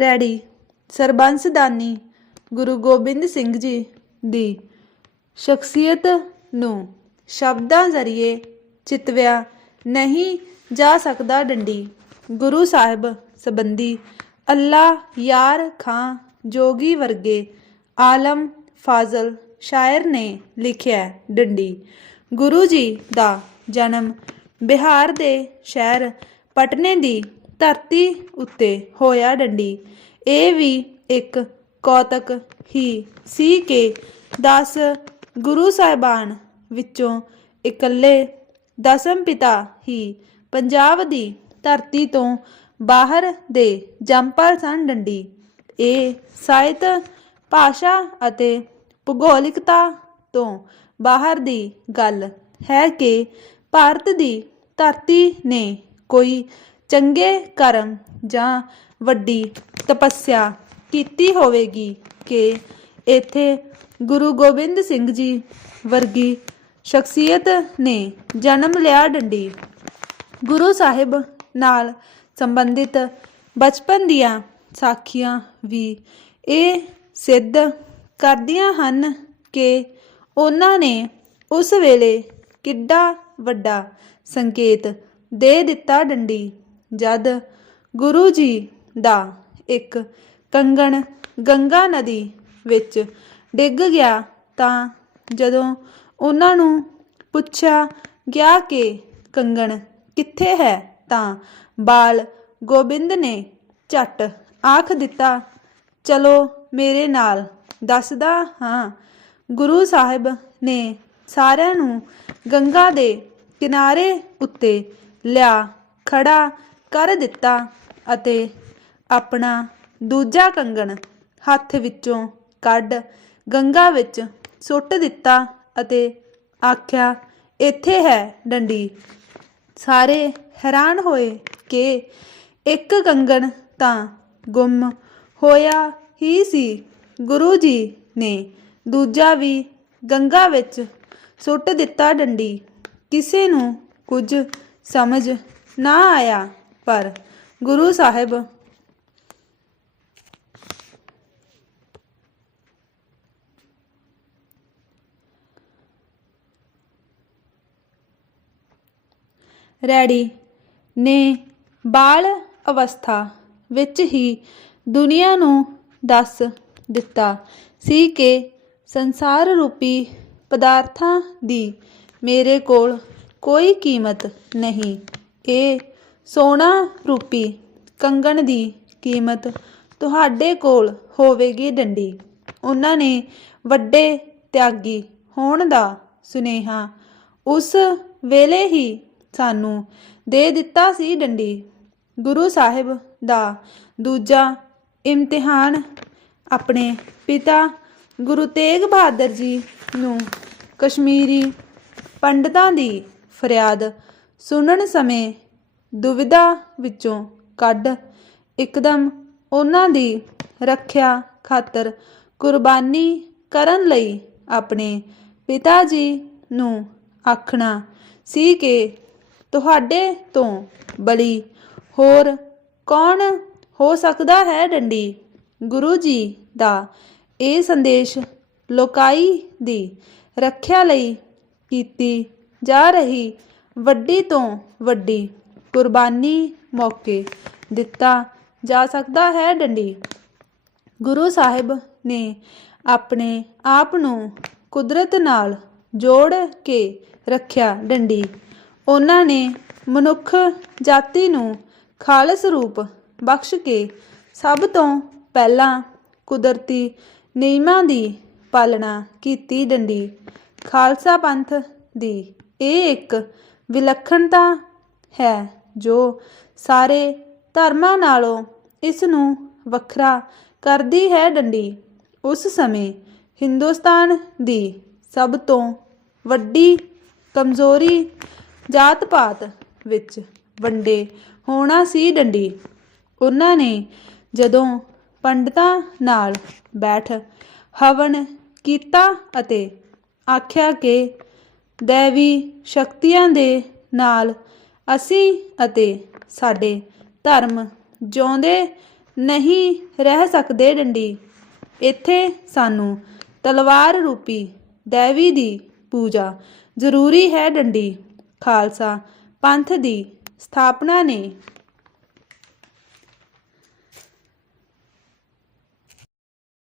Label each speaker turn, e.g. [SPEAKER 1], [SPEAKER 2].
[SPEAKER 1] Ready. ਸਰਬੰਸਦਾਨੀ ਗੁਰੂ ਗੋਬਿੰਦ ਸਿੰਘ ਜੀ ਦੀ ਸ਼ਖਸੀਅਤ ਨੂੰ ਸ਼ਬਦਾਂ ਜ਼ਰੀਏ ਚਿਤਵਿਆ ਨਹੀਂ ਜਾ ਸਕਦਾ ਡੰਡੀ। ਗੁਰੂ ਸਾਹਿਬ ਸੰਬੰਧੀ ਅੱਲਾ ਯਾਰ ਖਾਂ ਜੋਗੀ ਵਰਗੇ ਆਲਮ ਫਾਜ਼ਲ ਸ਼ਾਇਰ ਨੇ ਲਿਖਿਆ ਡੰਡੀ। ਗੁਰੂ ਜੀ ਦਾ ਜਨਮ ਬਿਹਾਰ ਦੇ ਸ਼ਹਿਰ ਪਟਨੇ ਦੀ ਧਰਤੀ ਉੱਤੇ ਹੋਇਆ ਡੰਡੀ। ਇਹ ਵੀ ਇੱਕ ਕੌਤਕ ਹੀ ਸੀ ਕਿ 10 ਗੁਰੂ ਸਾਹਿਬਾਨ ਵਿੱਚੋਂ ਇਕੱਲੇ ਦਸਮ ਪਿਤਾ ਹੀ ਪੰਜਾਬ ਦੀ ਧਰਤੀ ਤੋਂ ਬਾਹਰ ਦੇ ਜੰਪਲ ਸਨ ਡੰਡੀ। ਇਹ ਸਾਹਿਤ, ਭਾਸ਼ਾ ਅਤੇ ਭੂਗੋਲਿਕਤਾ ਤੋਂ ਬਾਹਰ ਦੀ ਗੱਲ ਹੈ ਕਿ ਭਾਰਤ ਦੀ ਧਰਤੀ ਨੇ ਕੋਈ ਚੰਗੇ ਕਰਮ ਜਾਂ ਵੱਡੀ ਤਪੱਸਿਆ ਕੀਤੀ ਹੋਵੇਗੀ ਕਿ ਇੱਥੇ ਗੁਰੂ ਗੋਬਿੰਦ ਸਿੰਘ ਜੀ ਵਰਗੀ ਸ਼ਖਸੀਅਤ ਨੇ ਜਨਮ ਲਿਆ ਡੰਡੀ। ਗੁਰੂ ਸਾਹਿਬ ਨਾਲ ਸੰਬੰਧਿਤ ਬਚਪਨ ਦੀਆਂ ਸਾਖੀਆਂ ਵੀ ਇਹ ਸਿੱਧ ਕਰਦੀਆਂ ਹਨ ਕਿ ਉਹਨਾਂ ਨੇ ਉਸ ਵੇਲੇ ਕਿੱਡਾ ਵੱਡਾ ਸੰਕੇਤ ਦੇ ਦਿੱਤਾ ਡੰਡੀ। ਜਦ ਗੁਰੂ ਜੀ ਦਾ ਇੱਕ ਕੰਗਣ ਗੰਗਾ ਨਦੀ ਵਿੱਚ ਡਿੱਗ ਗਿਆ ਤਾਂ ਜਦੋਂ ਉਹਨਾਂ ਨੂੰ ਪੁੱਛਿਆ, ਗਿਆ ਕਿ ਕੰਗਣ? ਕਿੱਥੇ ਹੈ? ਤਾਂ ਬਾਲ ਗੋਬਿੰਦ ਨੇ ਝੱਟ ਆਖ ਦਿੱਤਾ, ਚਲੋ ਮੇਰੇ ਨਾਲ, ਦੱਸਦਾ ਹਾਂ। ਗੁਰੂ ਸਾਹਿਬ ਨੇ ਸਾਰਿਆਂ ਨੂੰ ਗੰਗਾ ਦੇ ਕਿਨਾਰੇ ਉੱਤੇ ਲਿਆ ਖੜਾ ਕਰ ਦਿੱਤਾ ਅਤੇ ਆਪਣਾ ਦੂਜਾ ਕੰਗਣ ਹੱਥ ਵਿੱਚੋਂ ਕੱਢ ਗੰਗਾ ਵਿੱਚ ਸੁੱਟ ਦਿੱਤਾ ਅਤੇ ਆਖਿਆ, ਇੱਥੇ ਹੈ ਡੰਡੀ। ਸਾਰੇ ਹੈਰਾਨ ਹੋਏ ਕਿ ਇੱਕ ਕੰਗਣ ਤਾਂ ਗੁੰਮ ਹੋਇਆ ਹੀ ਸੀ। ਗੁਰੂ ਜੀ ਨੇ ਦੂਜਾ ਵੀ ਗੰਗਾ ਵਿੱਚ ਸੁੱਟ ਦਿੱਤਾ ਡੰਡੀ। ਕਿਸੇ ਨੂੰ ਕੁਝ ਸਮਝ ਨਾ ਆਇਆ। ਪਰ ਗੁਰੂ ਸਾਹਿਬ ਰੈਡੀ ਨੇ ਬਾਲ ਅਵਸਥਾ ਵਿੱਚ ਹੀ ਦੁਨੀਆ ਨੂੰ ਦੱਸ ਦਿੱਤਾ ਸੀ ਕਿ ਸੰਸਾਰ ਰੂਪੀ ਪਦਾਰਥਾਂ ਦੀ ਮੇਰੇ ਕੋਲ ਕੋਈ ਕੀਮਤ ਨਹੀਂ। ਇਹ ਸੋਨਾ ਰੂਪੀ ਕੰਗਣ ਦੀ ਕੀਮਤ ਤੁਹਾਡੇ ਕੋਲ ਹੋਵੇਗੀ ਡੰਡੀ। ਉਹਨਾਂ ਨੇ ਵੱਡੇ ਤਿਆਗੀ ਹੋਣ ਦਾ ਸੁਨੇਹਾ ਉਸ ਵੇਲੇ ਹੀ ਸਾਨੂੰ ਦੇ ਦਿੱਤਾ ਸੀ ਡੰਡੀ। ਗੁਰੂ ਸਾਹਿਬ ਦਾ ਦੂਜਾ ਇਮਤਿਹਾਨ ਆਪਣੇ ਪਿਤਾ ਗੁਰੂ ਤੇਗ ਬਹਾਦਰ ਜੀ ਨੂੰ ਕਸ਼ਮੀਰੀ ਪੰਡਤਾਂ ਦੀ ਫਰਿਆਦ ਸੁਣਨ ਸਮੇਂ ਦੁਵਿਧਾ ਵਿੱਚੋਂ ਕੱਢ ਇੱਕਦਮ ਉਹਨਾਂ ਦੀ ਰੱਖਿਆ ਖਾਤਰ ਕੁਰਬਾਨੀ ਕਰਨ ਲਈ ਆਪਣੇ ਪਿਤਾ ਜੀ ਨੂੰ ਆਖਣਾ ਸੀ ਕਿ ਤੁਹਾਡੇ ਤੋਂ ਬਲੀ ਹੋਰ ਕੌਣ ਹੋ ਸਕਦਾ ਹੈ ਡੰਡੀ? ਗੁਰੂ ਜੀ ਦਾ ਇਹ ਸੰਦੇਸ਼ ਲੋਕਾਈ ਦੀ ਰੱਖਿਆ ਲਈ ਕੀਤੀ ਜਾ ਰਹੀ ਵੱਡੀ ਤੋਂ ਵੱਡੀ ਕੁਰਬਾਨੀ ਮੌਕੇ ਦਿੱਤਾ ਜਾ ਸਕਦਾ ਹੈ ਡੰਡੀ। ਗੁਰੂ ਸਾਹਿਬ ਨੇ ਆਪਣੇ ਆਪ ਨੂੰ ਕੁਦਰਤ ਨਾਲ ਜੋੜ ਕੇ ਰੱਖਿਆ ਡੰਡੀ। ਉਹਨਾਂ ਨੇ ਮਨੁੱਖ ਜਾਤੀ ਨੂੰ ਖਾਲਸ ਰੂਪ ਬਖਸ਼ ਕੇ ਸਭ ਤੋਂ ਪਹਿਲਾਂ ਕੁਦਰਤੀ ਨਿਯਮਾਂ ਦੀ ਪਾਲਣਾ ਕੀਤੀ ਡੰਡੀ। ਖਾਲਸਾ ਪੰਥ ਦੀ ਇਹ ਇੱਕ ਵਿਲੱਖਣਤਾ ਹੈ। ਜੋ ਸਾਰੇ ਧਰਮਾਂ ਨਾਲੋਂ ਇਸ ਨੂੰ ਵੱਖਰਾ ਕਰਦੀ ਹੈ ਡੰਡੀ। ਉਸ ਸਮੇਂ ਹਿੰਦੁਸਤਾਨ ਦੀ ਸਭ ਤੋਂ ਵੱਡੀ ਕਮਜ਼ੋਰੀ ਜਾਤ ਪਾਤ ਵਿੱਚ ਵੰਡੇ ਹੋਣਾ ਸੀ ਡੰਡੀ। ਉਹਨਾਂ ਨੇ ਜਦੋਂ ਪੰਡਤਾਂ ਨਾਲ ਬੈਠ ਹਵਨ ਕੀਤਾ ਅਤੇ ਆਖਿਆ ਕਿ ਦੇਵੀ ਸ਼ਕਤੀਆਂ ਦੇ ਨਾਲ ਅਸੀਂ ਅਤੇ ਸਾਡੇ ਧਰਮ ਜਿਉਂਦੇ ਨਹੀਂ ਰਹਿ ਸਕਦੇ ਡੰਡੀ। ਇੱਥੇ ਸਾਨੂੰ ਤਲਵਾਰ ਰੂਪੀ ਦੇਵੀ ਦੀ ਪੂਜਾ ਜ਼ਰੂਰੀ ਹੈ ਡੰਡੀ। ਖਾਲਸਾ ਪੰਥ ਦੀ ਸਥਾਪਨਾ ਨੇ